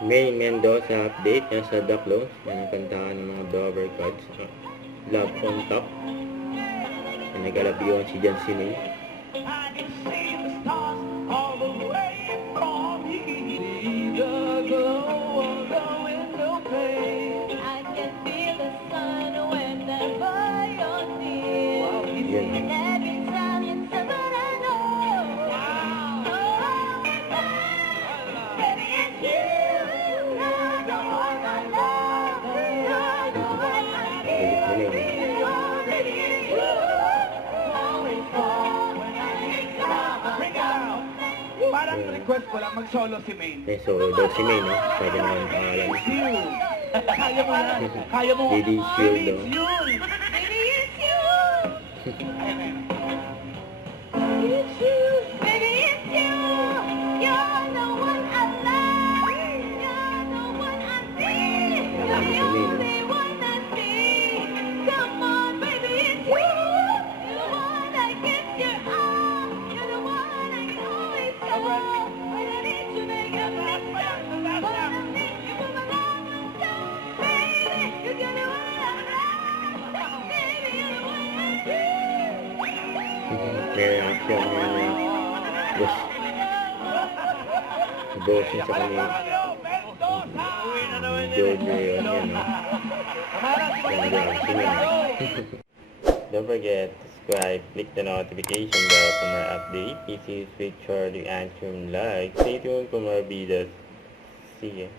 May Mendoza update yan sa The Close. Yan ang kantahan ng mga Dover Cards. Love on Top. Yan, nagalabiyon si Jan Sine. Parang request ko lang mag-solo si Maine. Okay, so daw si May, no? Pwede na yung pangalan. Kaya mo yan. Kaya mo. Baby, it's you, Baby, it's no? you. Baby, it's you. Ayan. It's you. Baby, it's you. You're the one I love. You're the one I need. You're the only one I see. Come on, baby, it's you. You're the one I get your arm. You're the one I can always call. When I need to make a mess. When I need you for my love. Baby, you're the one I love. Baby, you're the one I need. May reaction yung boss. Boss niya sa kanya. George na yun, yan, no? Yan, yan, sino yun? Don't forget to subscribe, click the notification bell for more updates. This is with Charlie Antrim Like. Stay tuned for more videos. See ya.